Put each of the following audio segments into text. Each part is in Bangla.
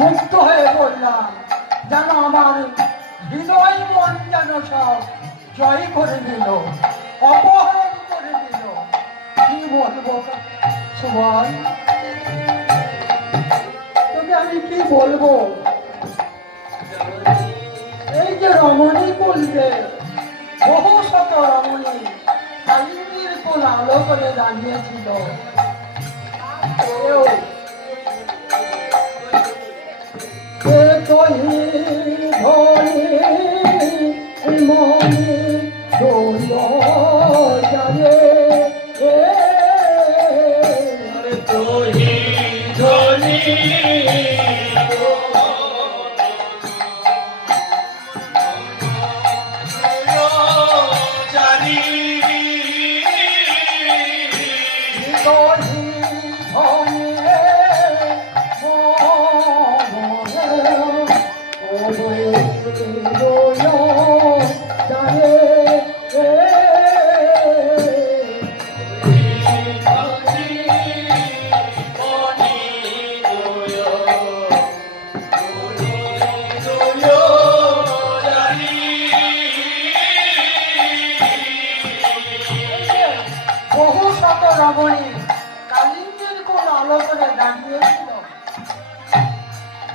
মুক্ত হয়ে পড়লাম, যেন আমার হৃদয় মন যেন সব জয় করে দিল, অপহরণ করে দিল। কি বলবো সুবল, তোকে আমি কি বলবো? এই যে রমণী বলবে, বহু শত রমণী কালিন্দীর কোল আলো করে দাঁড়িয়েছিল,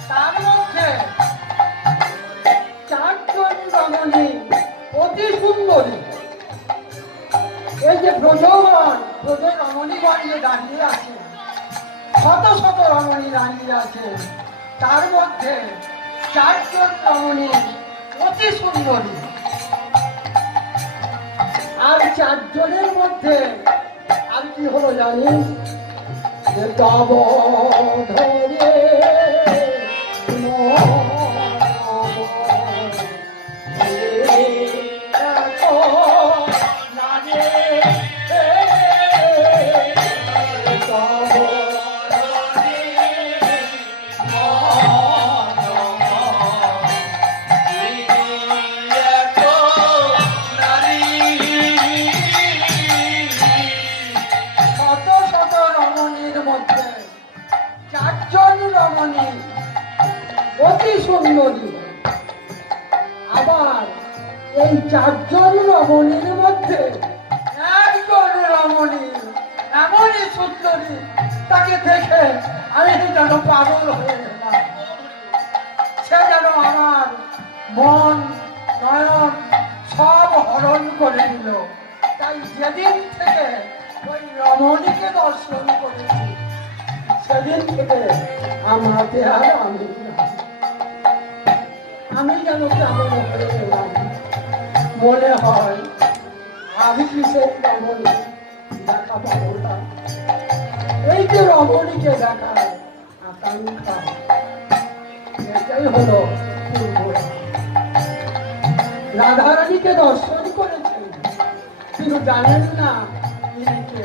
তার মধ্যে চারজন রমণী অতি সুন্দরী। এই যে ব্রজমান রমণী বাড়িয়ে দাঁড়িয়ে আছে, শত শত রমণী দাঁড়িয়ে আছে, তার মধ্যে চারজন রমণী অতি সুন্দরী। আর চারজনের মধ্যে আর কি হলো জানিস? তব ধরে আবার এই চারজন রমণীর মধ্যে একজন রমণী এমনই সুন্দরী, তাকে দেখে আমি যেন পাগল হয়ে গেলাম। সে যেন আমার মন নয়ন সব হরণ করে দিল। তাই যেদিন থেকে ওই রমণীকে দর্শন করেছি, সেদিন থেকে আমাকে আর আমি যেন কেমন হয়ে গেলাম। মনে হয় আমি কি সেই রমণী দেখা পাবো না। এই যে রমণীকে দেখার আকাঙ্ক্ষা, এটাই হলো রাধারানীকে দর্শন করেছেন, কিন্তু জানেন না ইনিকে।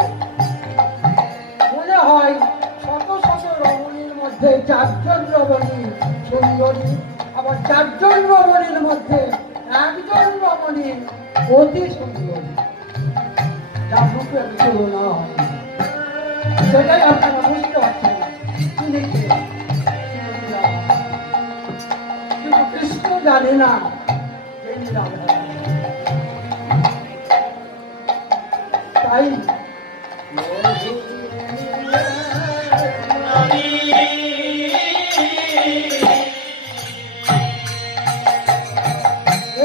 মনে হয় শত শত রমণীর মধ্যে চারজন রমণী সুন্দরী, আবার চারজন রমণীর মধ্যে একজন রমণী অতি সুন্দরী, যা রূপের তুলনা হয়। সেটাই আপনারা বুঝতে পারছেন কিন্তু কৃষ্ণ জানে না তাই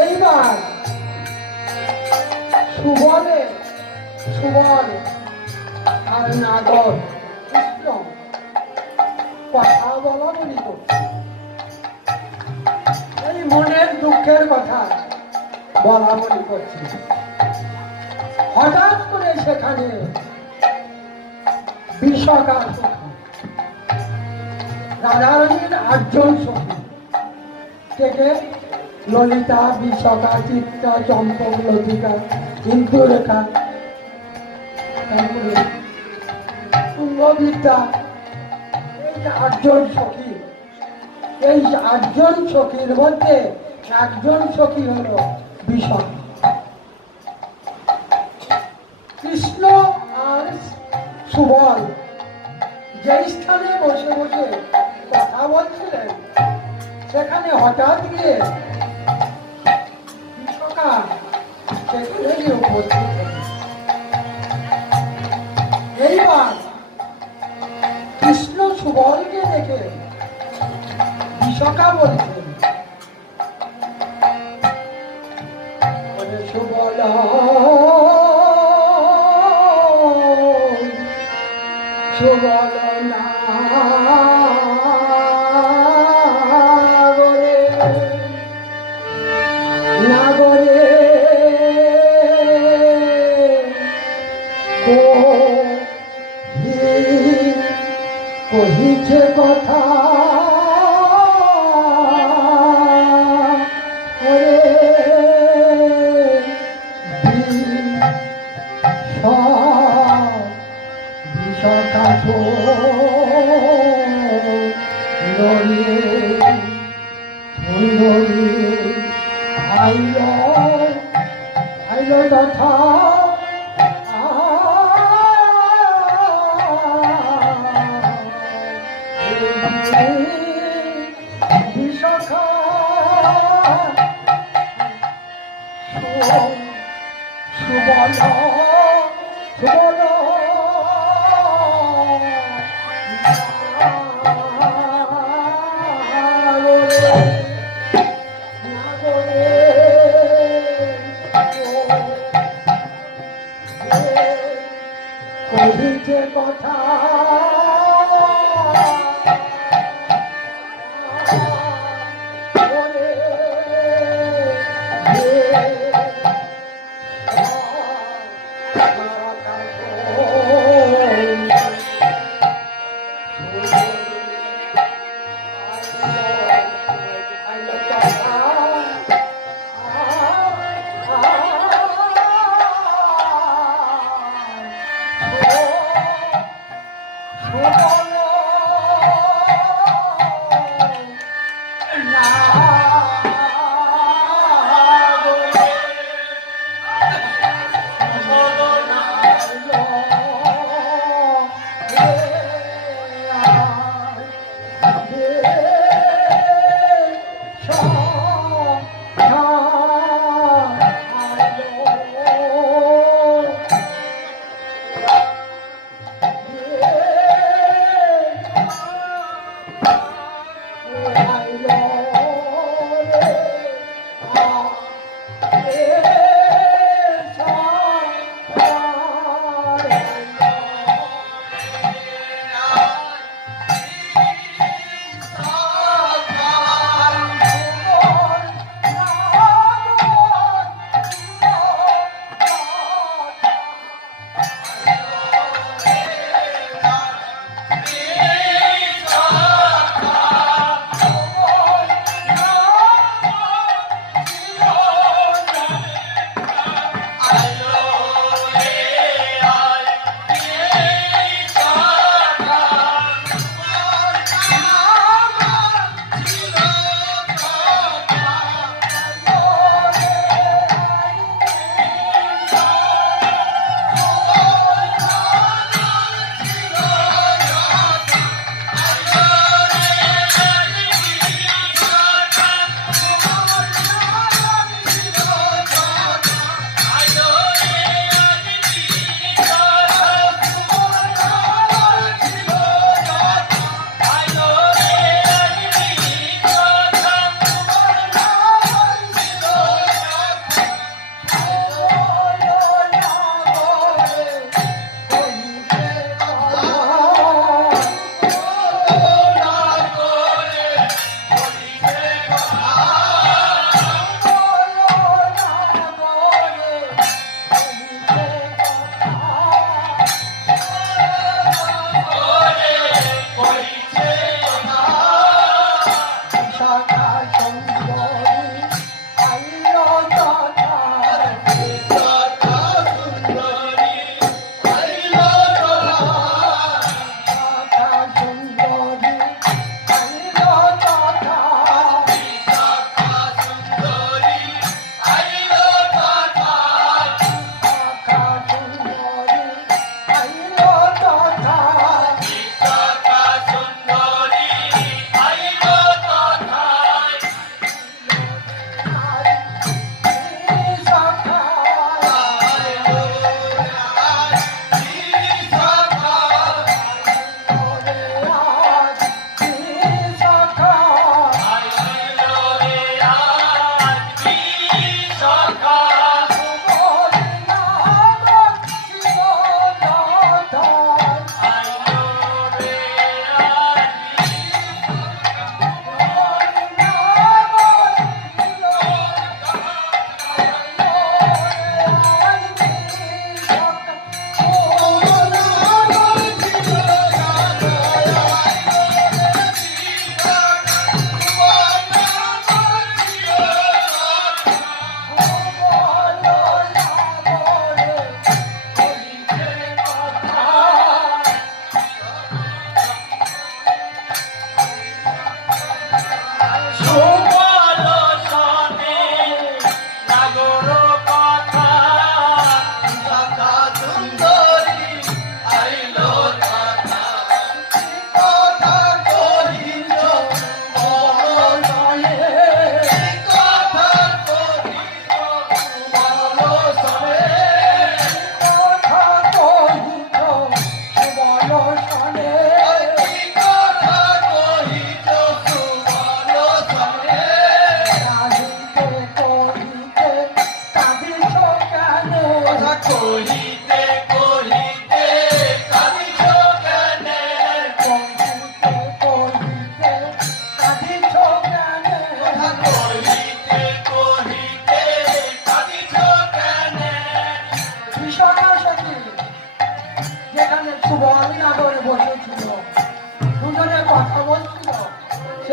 এইবার সুবল আর নাগর কৃষ্ণ কথা বলা বলি করছে। এই মনের দুঃখের কথা বলা বলি করছে। হঠাৎ করে সেখানে বিশাখার সখী, রাধারানীর আটজন সখী থেকে ললিতা, বিশাখা, চিত্রা, চম্পক, লতিকা, ইন্দুরেখা, তারপরে তুঙ্গবিদ্যা, এই আটজন সখী। এই আটজন সখীর মধ্যে একজন সখী হল বিশাখা। কৃষ্ণ আর সুবল যেই স্থানে বসে বসে কথা বলছিলেন সেখানে হঠাৎ গিয়ে বিশ্বকা সেখানে গিয়ে উপস্থিত হলেন। এইবার কৃষ্ণ সুবলকে দেখে বিশ্বকা বলছেন, সুবল সুবল না নাগরে কহিছে কথা তথা বিশাখা সুবল সুবল কহিছে কথা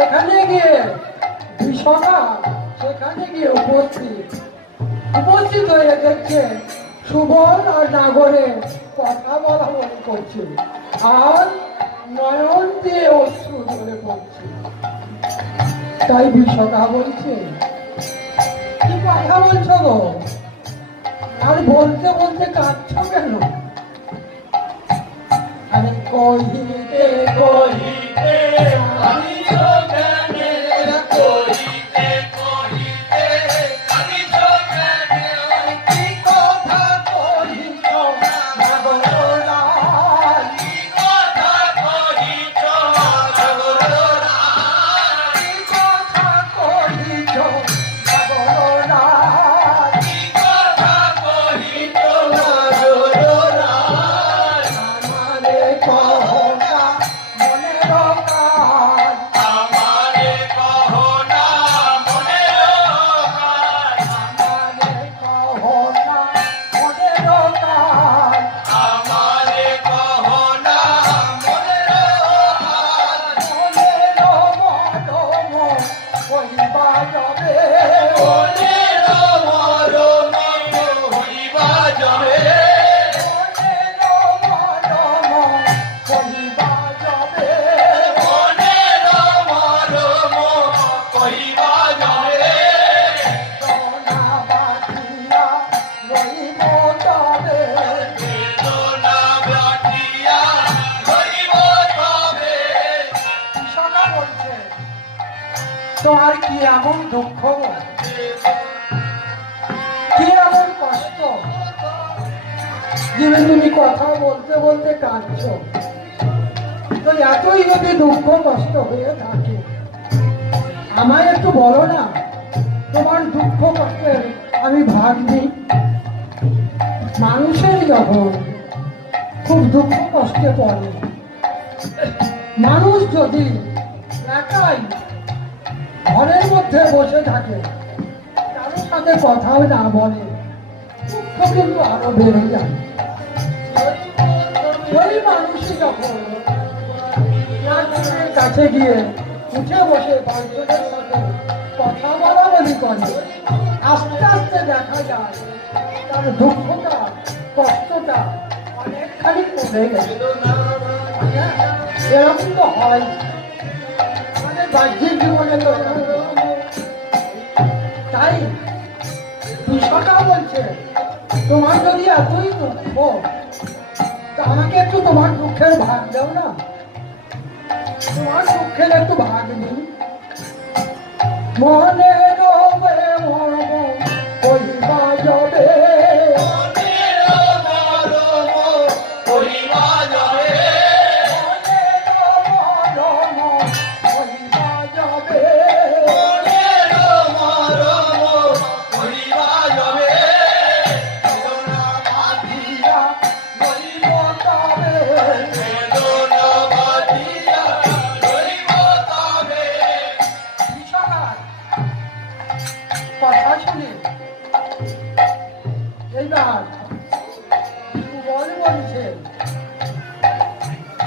সেখানে গিয়ে বিশ্বকা সেখানে গিয়ে উপস্থিত হয়ে দেখছে সুবল আর নাগরে কথা বলা বলি করছে আর নয়ন দিয়ে অশ্রু ধরে পড়ছে। তাই বিশ্বকা বলছে, কি কথা বলছো গো, আর বলতে বলতে কাঁদছ কেন? আরে কহিতে কহিতে তোমার কি এমন দুঃখ, কি এমন কষ্ট যে তুমি কথা বলতে বলতে কাঁদছ? তো এতই যদি দুঃখ কষ্ট হয়ে থাকে আমায় একটু বলো না, তোমার দুঃখ কষ্টের আমি ভাগ নিই। মানুষের যখন খুব দুঃখ কষ্টে পড়ে, মানুষ যদি একাই ঘরের মধ্যে বসে থাকে, কারোর সাথে কথাও না বলে, দুঃখ কিন্তু আরো বেড়ে যায়। ওই মানুষই যখন কাছে গিয়ে উঠে বসে পাঁচজনের সাথে কথা বলা বলি করে, আস্তে আস্তে দেখা যায় তার দুঃখটা কষ্টটা অনেকখানি কমে গেছে। এরকম তো হয়, বাহ্যিক জীবনে তো। তাই বিশ্বকা বলছে, তোমার যদি এতই দুঃখ, তা আমাকে একটু তোমার দুঃখের ভাগ দাও না, তোমার দুঃখের একটু ভাগ নেই। মনে রবে মরব কহিবা যাবে,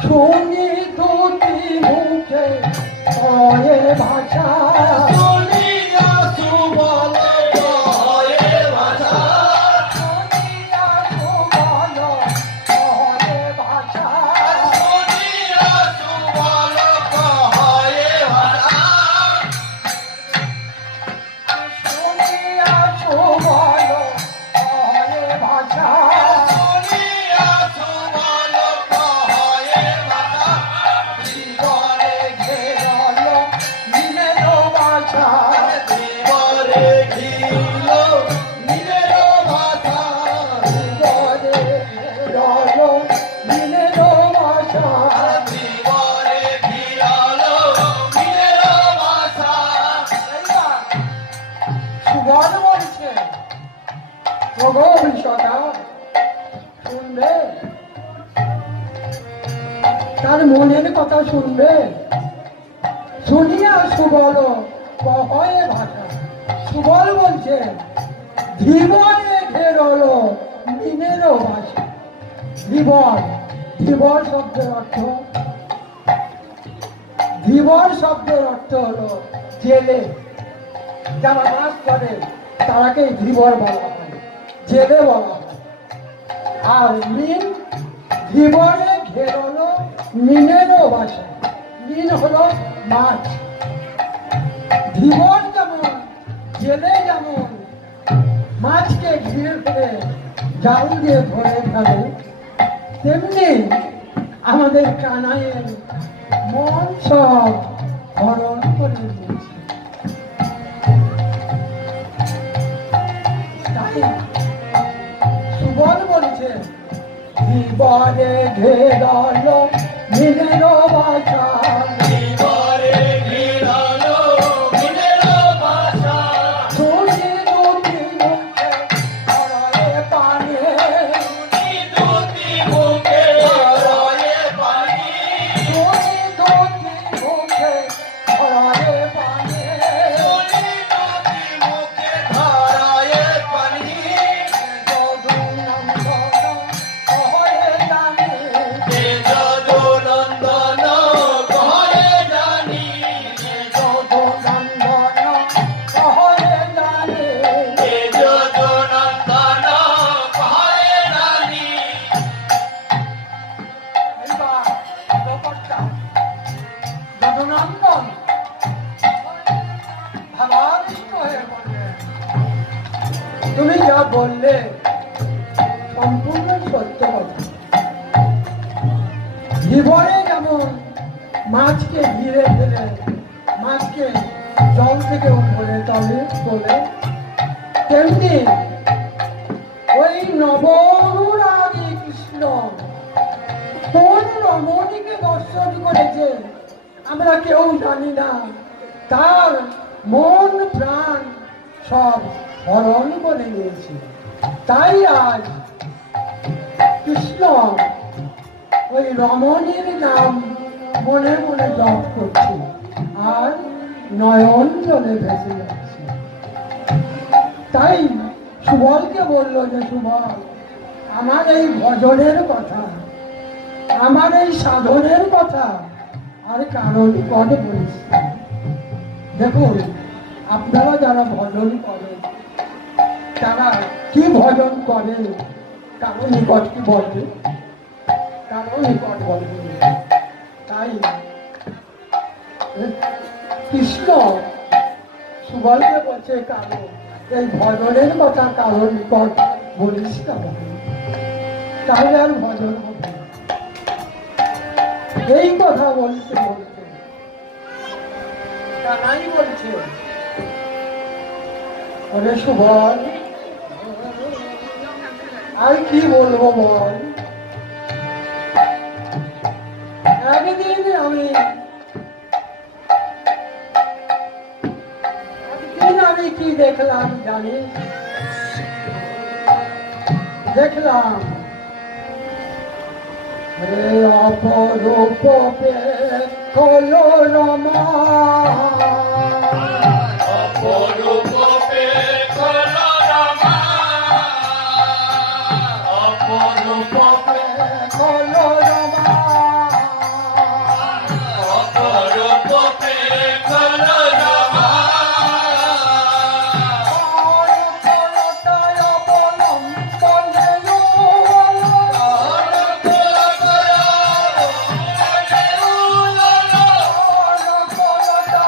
শুনি দুটি মুখে কয়ে ভাষা, শুনিয়া সুবল কয়ে ভাষা, শুনিয়া সুবল কয়ে ভাষা, শুনিয়া সুবল কয়ে ভাষা, শুনিয়া সুবল কয়ে ভাষা, শুনিয়া সুবল কয়ে ভাষা, জীবনে ঘেরল নীলের ভাষা, জীবনে ঘিরল নীলের ভাষা, জীবনে ঘেরল নীলের ভাষা, জীবনে ঘিরল নীলের ভাষা। সুবল বলছে, ওগো বিশ্বকা শুনবে, তার মনের কথা শুনবে। শুনিয়া সুবল কহে ভাষা, সুবল বলছে জীবনে ঘেরল মিনের ভাষা। জীবন, জীবন শব্দের অর্থ ধীবর শব্দের অর্থ হলো জেলে। যারা মাছ করে তারাকে ধীবর বলা হয়, জেলে বলা হয়। আর মিন, ধীবরে ঘেরানো মিনেরও বাসা। মিন হলো মাছ। ধীবর যেমন জেলে যেমন মাছকে ঘিরে ফেলে জাল দিয়ে ধরে ফেলে, তেমনি আমাদের কানাইয়ের মন সব হরণ করে দিয়েছে। তাই সুবল বলছে, ধীবরে ঘেরালো মিনেরও বাসা, তুমি যা বললে সম্পূর্ণ সত্য কথা। ধীবরে যেমন মাছকে ঘিরে ফেলে মাছকে জল থেকে উপরে তলে তোলে, তেমনি ওই নবরাগী কৃষ্ণ কোন রমণীকে দর্শন করেছে আমরা কেউ জানি না। তার মন প্রাণ সব হরণ করে নিয়েছে। তাই আজ কৃষ্ণ ওই রমণীর নাম মনে মনে জপ করছে আর নয়ন জলে ভেসে যাচ্ছে। তাই সুবলকে বলল যে, সুবল, আমার এই ভজনের কথা, আমার এই সাধনের কথা আর কারো নিকট বলিস। দেখুন, আপনারা যারা ভজন করেন তারা কি ভজন করে কারো নিকট কি বলবে, কারো নিকট বলবে। তাই কৃষ্ণ সুবলকে বলছে, কারো এই ভজনের কথা কারো নিকট বলিস না, তাহলে আর ভজন হবে। এই কথা বলতে বলতে কানাই বলছে, ওরে সুবল, আর কি বলবো বল। একদিন আমি কি দেখলাম জানিস? দেখলাম রে অপরূপ হলো রমা, অপরূপ হলো রমা, অপরূপ হলো রমা, অপরূপ হলো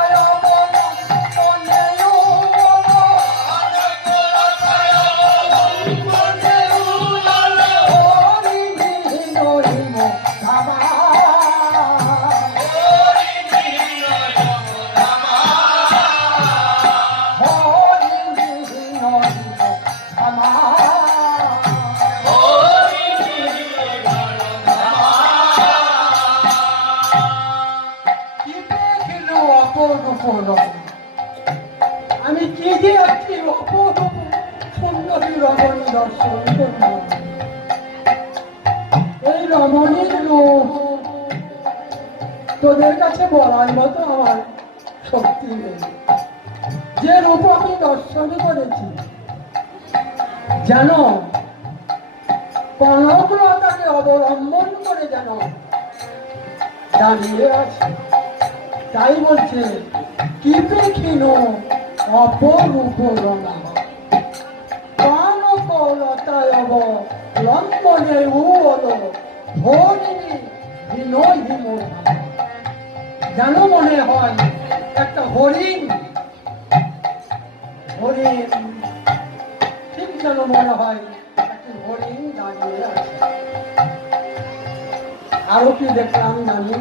রমা। আমি কি দিয়ে একটি সুন্দরী রমণী দর্শন করলাম। এই রমণীর রূপ তোদের কাছে বলার মতো আমার শক্তি নেই। যে রূপ আমি দর্শন করেছি যেন কনকলতাকে অবলম্বন করে যেন দাঁড়িয়ে আছে, তাই বলছে কিপে ক্ষীণ অপরূপ রঙা প্রাণ কলতায়ব লম্বনে উবল হরিণী বিনয় হিমোর যেন মনে হয় একটা হরিণ হরিণ ঠিক যেন মনে হয় একটি হরিণ দাঁড়িয়ে আছে। আরো কি দেখলাম জানি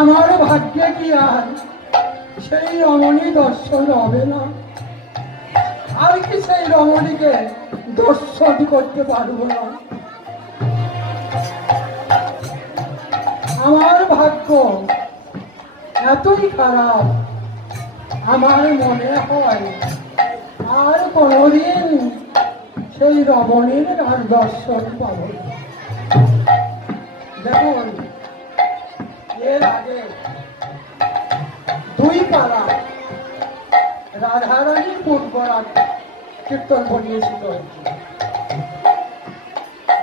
আমার ভাগ্যে কি আর সেই রমণী দর্শন হবে না? আর কি সেই রমণীকে দর্শন করতে পারবো না? আমার ভাগ্য এতই খারাপ, আমার মনে হয় আর কোনদিন সেই রমণীর আর দর্শন পাব না। দেখুন, এর আগে দুই পাড়া রাধারানীর পূর্বরাগ কীর্তন পরিবেশিত হয়েছিল।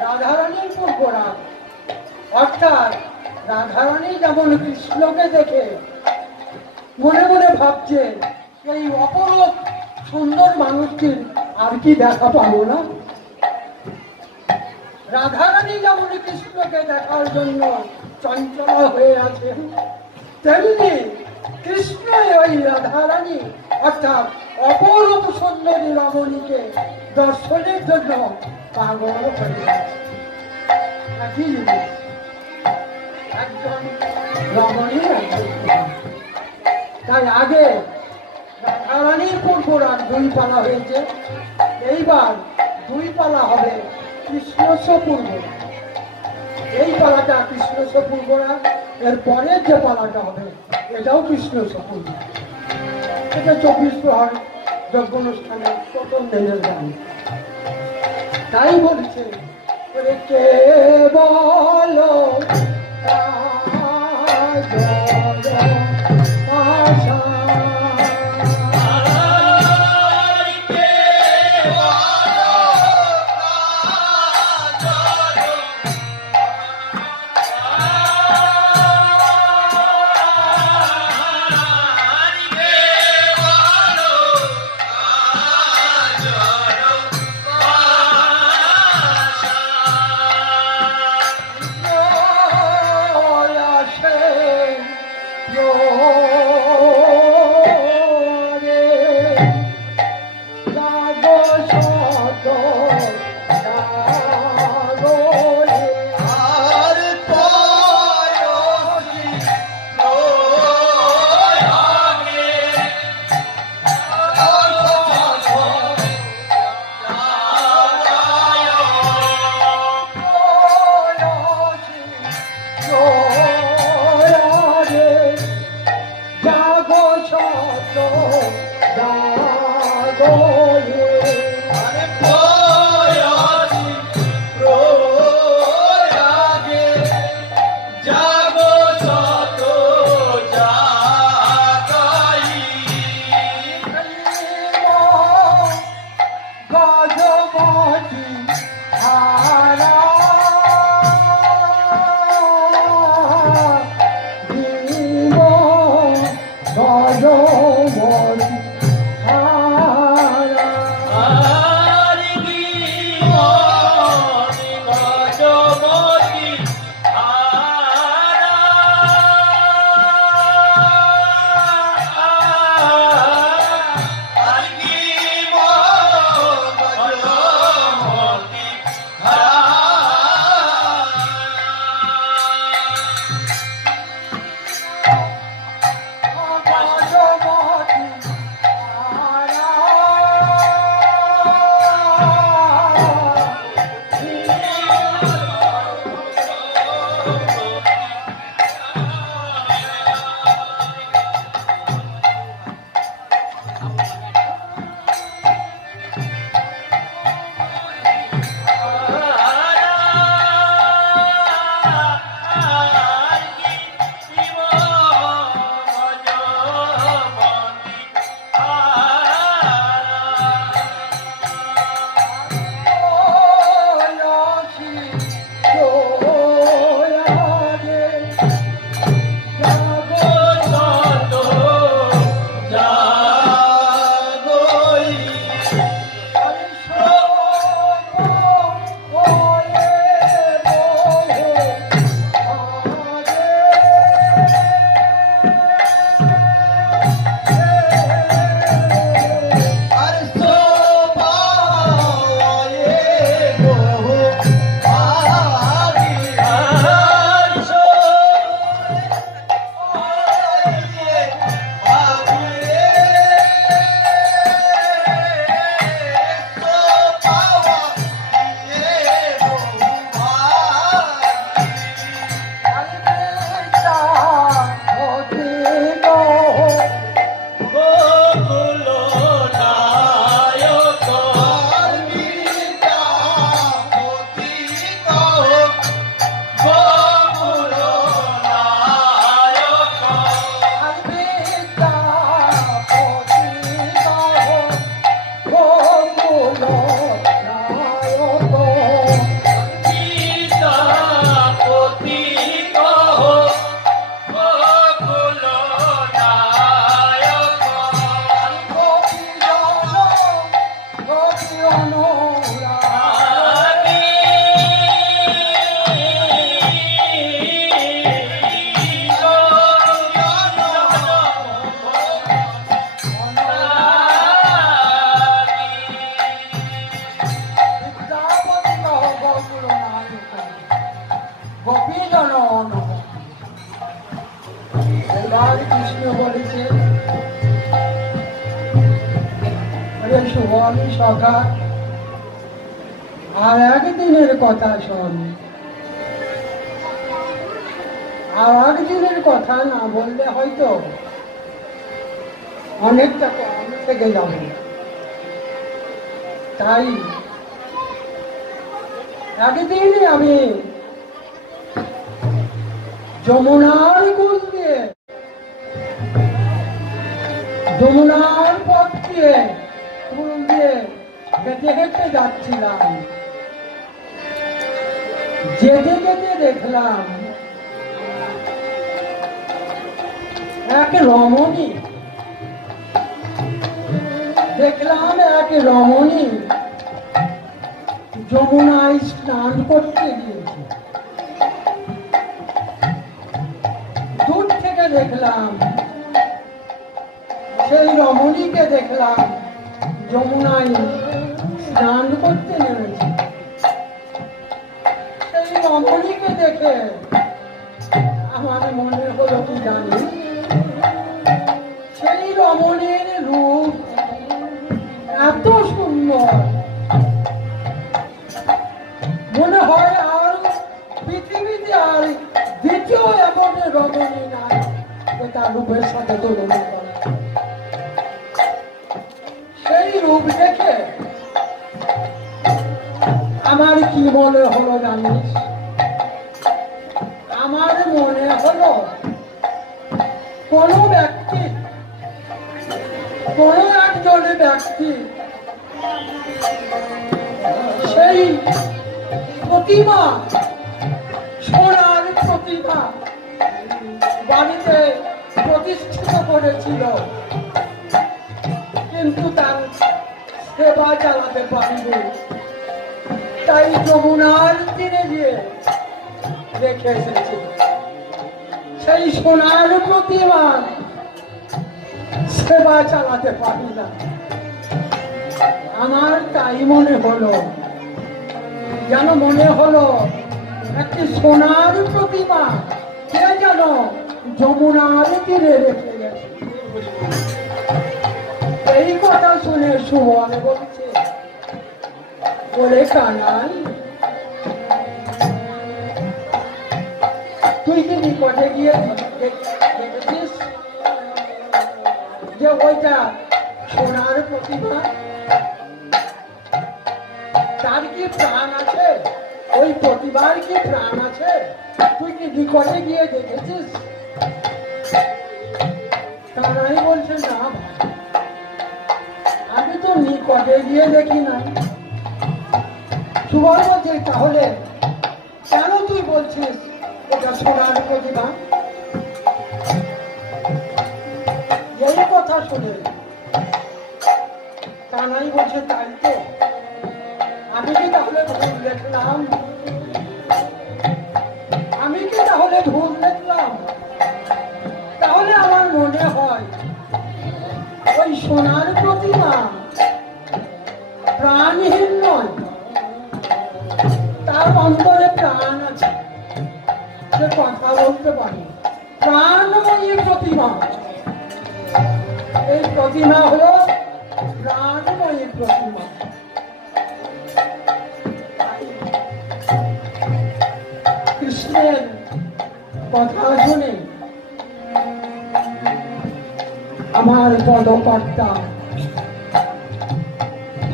রাধারানীর পূর্বরাগ অর্থাৎ রাধারানী যেমন কৃষ্ণকে দেখে মনে মনে ভাবছে এই অপরূপ সুন্দর মানুষটির আর কি দেখা পাবো না। রাধারানী যেমন কৃষ্ণকে দেখার জন্য চঞ্চলা হয়ে আছে, তেমনি কৃষ্ণ ওই রাধারানী অর্থাৎ অপরূপ সুন্দরী রমণীকে দর্শনের জন্য পাগল হয়ে আছে। একই জিনিস, একজন রমণী তাই আগে রাধারানীর পূর্বরাগ 2 পালা হয়েছে, এইবার 2 পালা হবে কৃষ্ণস্ব পূর্ব। এই পালাটা কৃষ্ণস্ব পূর্বরাগ, এর পরের যে পালাটা হবে এটাও কৃষ্ণস্ব পূর্ব। এটা 24 প্রহর যজ্ঞ অনুষ্ঠানের প্রথম দিনের গান। তাই বলছে কে বলো আশা সুবল সখা, আর একদিনের কথা শোন। আর একদিনের কথা না বললে হয়তো অনেকটা কম থেকে যাবে। তাই একদিনই আমি যমুনার কুল দিয়ে, যমুনার পথ দিয়ে, কুল দিয়ে হেঁটে হেঁটে যাচ্ছিলাম। যেতে যেতে দেখলাম এক রমণী, দেখলাম এক রমণী যমুনায় স্নান করতে গিয়েছে। দূর থেকে দেখলাম সেই রমণীকে, দেখলাম যমুনায় স্নান করতে নেমেছে। সেই রমণীকে দেখে আমার মনে হলো কি জানি, সেই রমণীর রূপ এত সুন্দর, মনে হয় আর পৃথিবীতে আর দ্বিতীয় এমন রমণী নাই যে তার রূপের সাথে তুলনা করে। সেই রূপ দেখে আমার কি মনে হলো জানিস? আমার মনে হলো কোন ব্যক্তি, কোন একজন ব্যক্তি সেই প্রতিমা, সোনার প্রতিমা বাড়িতে প্রতিষ্ঠিত করেছিল, কিন্তু তার সেবা চালাতে পারেনি। তাই যমুনার তীরে গিয়ে রেখে এসেছিল সেই সোনার প্রতিমা, সেবা চালাতে পারি না। আমার তাই মনে হলো, যেন মনে হলো একটি সোনার প্রতিমা কে যেন যমুনার তীরে রেখে গেছে। এই কথা শুনে সুবল বলছে, বলে কানাই, তুই কি নিকটে গিয়ে দেখেছিস যে ওইটা সোনার প্রতিমা? তার কি প্রাণ আছে? ওই প্রতিমার কি প্রাণ আছে? তুই কি নিকটে গিয়ে দেখেছিস? কানাই বলছে, না ভাই, আমি তো নিকটে গিয়ে দেখি নাই। সুবল বলছে, তাহলে কেন তুই বলছিস এটা সোনার প্রতিমা? এই কথা শুনে কানাই বলছে, তাই তো, আমি কি তাহলে ভুল দেখলাম? আমি কি তাহলে ভুল দেখলাম? তাহলে আমার মনে হয় ওই সোনার প্রতিমা প্রাণহীন নয়, তার অন্তরে প্রাণ আছে, সে কথা বলতে পারে। প্রাণময়ী প্রতিমা, এই প্রতিমা হলো প্রাণময়ী প্রতিমা। কৃষ্ণের কথা শুনে আমার পদকর্তা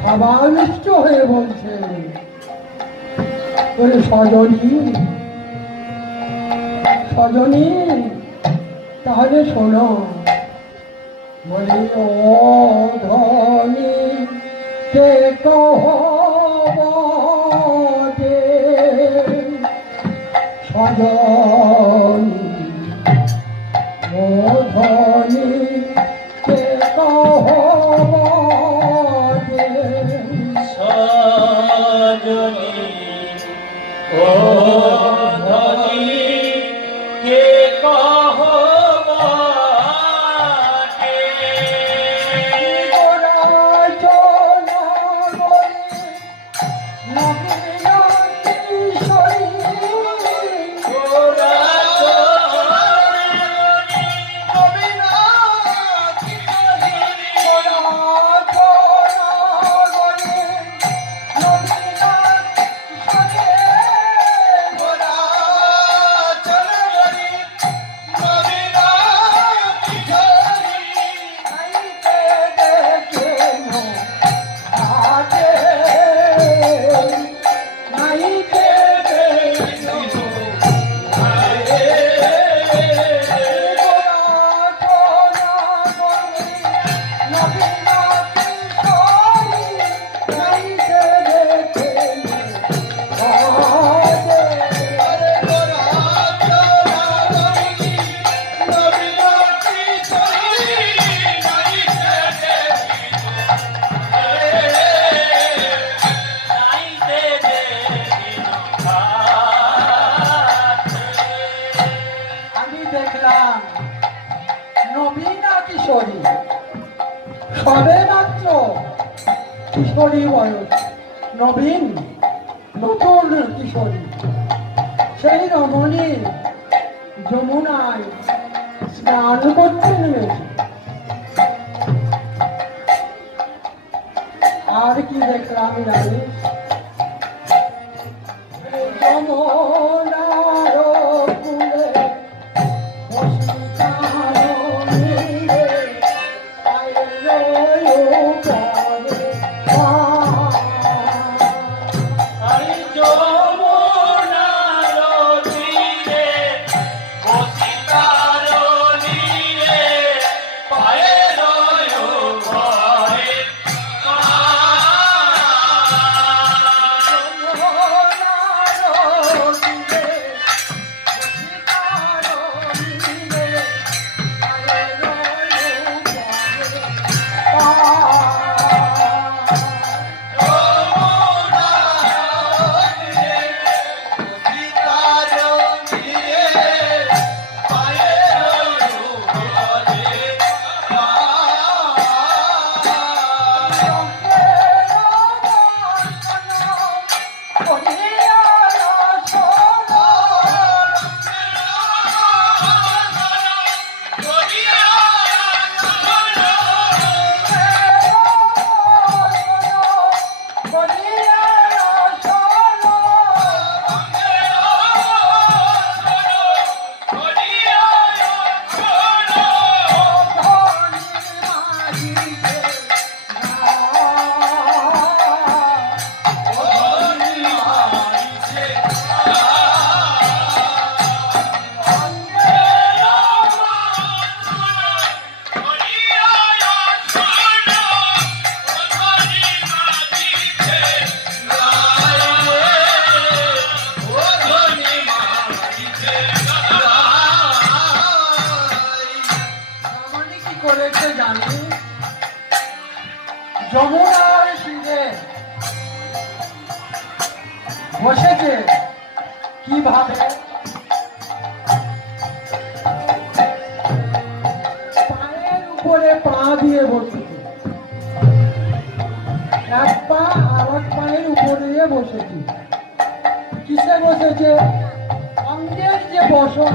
ভাবাবিষ্ট হয়ে বলছে, সজনী, সজনী, তাহলে শোনো। বলি, ও ধনী কে কহব যে সজনী, ও ধনী কে কহব যে সজনী, ও ধনী কে কহব যে। কিশোরী বয়স, নবীন নতুন কিশোরী, সেই রমণী যমুনায় স্নান করতে নেমেছে। আর কি দেখলাম জানিস? যমুনার কূলে যমুনার তীরে বসেছে কিভাবে? পায়ের উপরে পা দিয়ে বসেছে, এক পা আর এক পায়ের উপরে দিয়ে বসেছে। কিসে বসেছে? অঙ্গের যে বসন,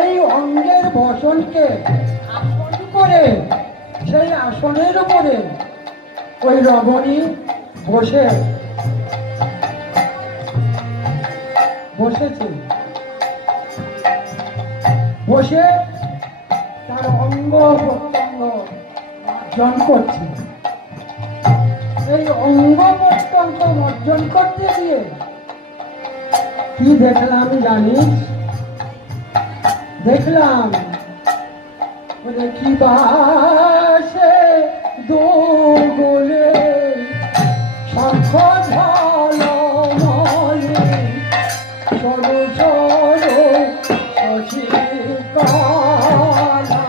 এই অঙ্গের বসনকে আসন করে সেই আসনের উপরে ওই রমণী বসেছে, বসে তার অঙ্গ প্রত্যঙ্গ অর্জন করছে। এই অঙ্গ প্রত্যঙ্গ অর্জন করতে গিয়ে কি দেখলাম জানিস? দেখলাম কি বাসে দোলে শঙ্খ ঝলমলে সরু সরু শশী কলা।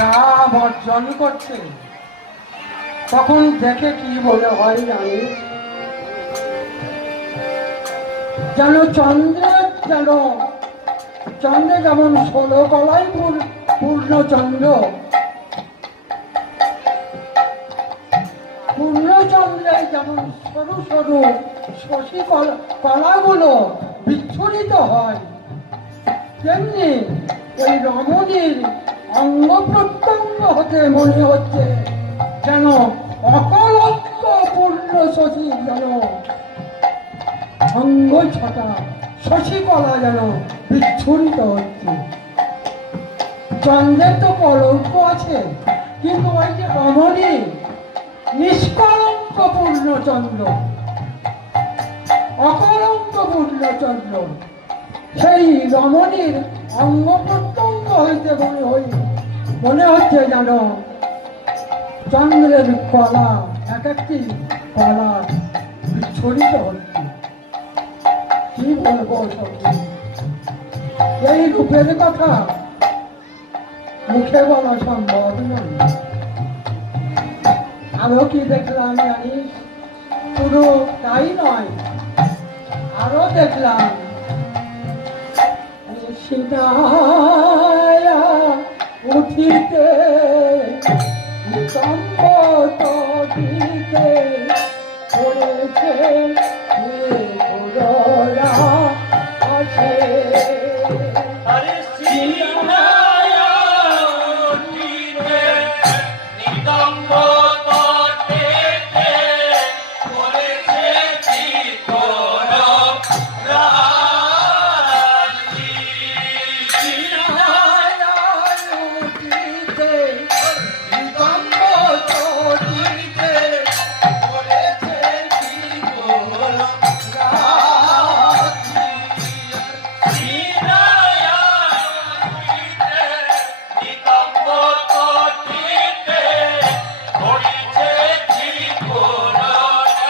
তা বর্জন করছে, তখন দেখে কি বলে হয় জানিস? যেন চন্দ্রে যেমন 16 কলাই পূর্ণ চন্দ্রে যেমন সরু সরু শশী কলাগুলো বিচ্ছুরিত হয়, তেমনি ওই রমণীর অঙ্গ প্রত্যঙ্গ হতে মনে হচ্ছে যেন অকলঙ্ক পূর্ণ শশী, যেন অঙ্গ ছটা শশী কলা যেন বিচ্ছুরিত হচ্ছে। চন্দ্রের তো কলঙ্ক আছে, কিন্তু ওই যে রমণী নিষ্কলঙ্ক পূর্ণ চন্দ্র, অকলঙ্ক পূর্ণ চন্দ্র, সেই রমণীর অঙ্গ প্রত্যঙ্গ হইতে মনে হচ্ছে যেন চন্দ্রের কলা, এক একটি কলা বিচ্ছুরিত হচ্ছে। কি বলবো সত্যি, এই রূপের কথা মুখে বলা সম্ভব নয়। আরো কি দেখলাম জানিস? পুরো তাই নয়, আরো দেখলাম সীতায়া উঠিতে তম্বতটিতে পড়েছে ঘোড়া আছে। আরে সীতায়া উঠিতে নিতম্ব তটেতে পড়েছে ঘোড়া রাশি। সীতায়া উঠিতে নিতম্ব তটিতে পড়েছে ঘোড়া রাশি। সীতায়া উঠিতে নিতম্ব তটিতে পড়েছে ঘোড়া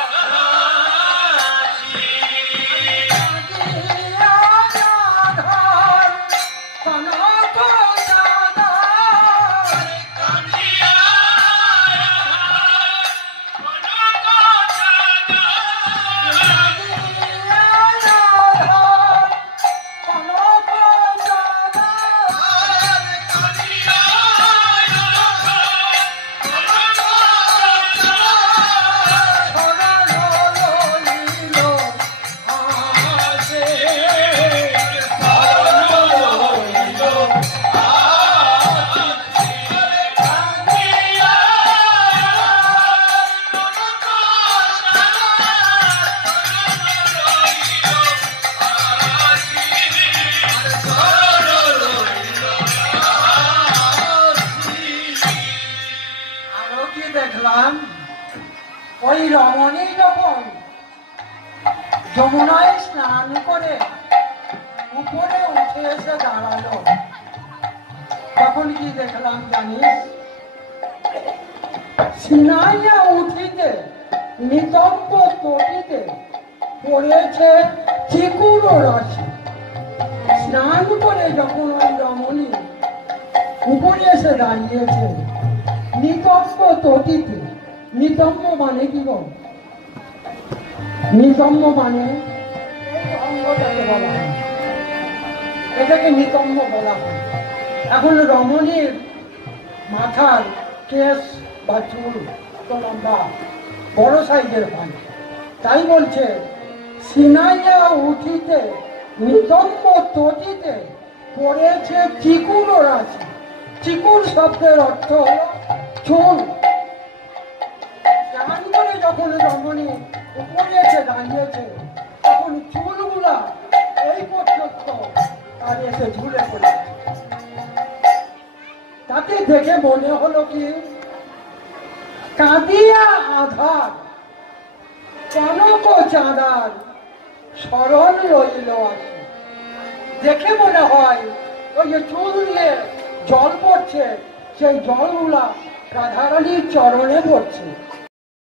রাশি। আরো কি দেখলাম? ওই রমণী যখন যমুনায় স্নান করে উপরে উঠে এসে দাঁড়ালো, তখন কি দেখলাম জানিস? সিনাইয়া উঠিতে নিতম্ব তটিতে পড়েছে চিকুর রাশি। স্নান করে যখন ওই রমণী উপরে এসে দাঁড়িয়েছে নিতম্ব তটিতে, নিতম্ব মানে কি গো? নিতম্ব মানে এই অঙ্গটাকে বলা হয়, এটাকে নিতম্ব বলা হয়। এখন রমণীর মাথার কেশ বা চুল তো লম্বা, বড় সাইজের হয়, তাই বলছে সিনাইয়া উঠিতে নিতম্ব তটিতে পড়েছে চিকুর রাশি। চিকুর শব্দের অর্থ হলো চুল। স্নান করে যখন রমণী উপরে এসে দাঁড়িয়েছে, তখন চুলগুলা এই পর্যন্ত তার এসে ঝুলে পড়েছে। তাকে দেখে মনে হলো কি, কাঁদিয়া আধার কনক চাঁদার স্মরণ রইল আছে। দেখে মনে হয় ওই যে চুল দিয়ে জল পড়ছে, সেই জলগুলা রাধারানীর চরণে পড়ছে।